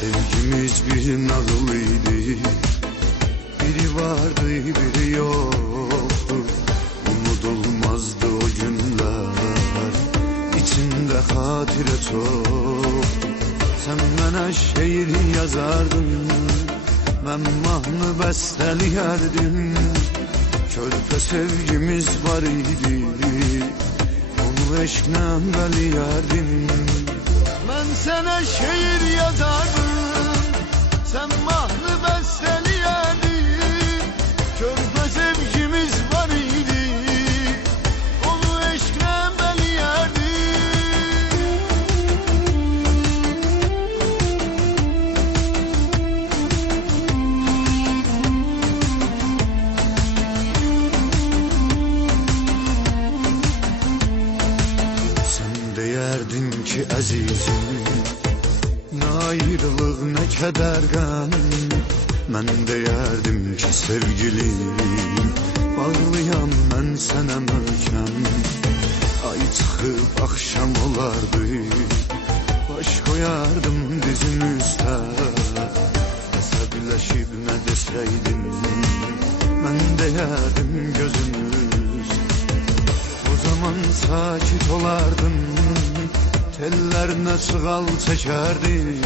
Sevgimiz bir nağılıydı Biri vardı biri yoktu. Unutulmazdı o günler. İçinde hatire çoktu Sen bana şiir yazardın. Ben mahnı besteliyerdim Körpe sevgimiz var idi. Onu eşkle beliyerdim Ben sana şiir yazardım Deyerdin ki azizim Ne ayrılık ne keder gam Ben deyerdim ki sevgilim Bağlayan ben sana möhkem Ay çıkıp akşam olardı Baş koyardım dizin üstə. Əsəbləşib nə deseydin Ben deyerdim gözümüz o zaman sakit olardın Tellerine sığal çekerdim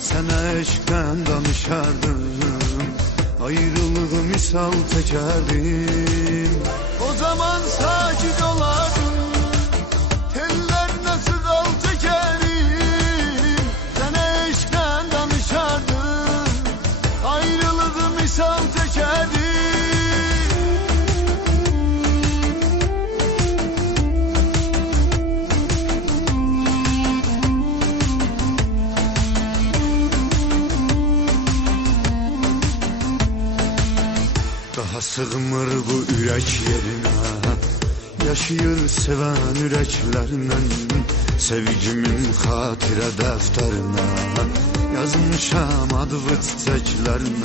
Sana eşkten danışardım. Ayrılığı misal çekerdim. O zaman sakit olardın Tellerine sığal çekerdim Sana eşkten danışardım. Ayrılığı Daha sığmır bu ürək yerinə Yaşayır sevən ürəklərlə Sevgimin xatirə dəftərinə Yazmışam adlı çiçəklərlə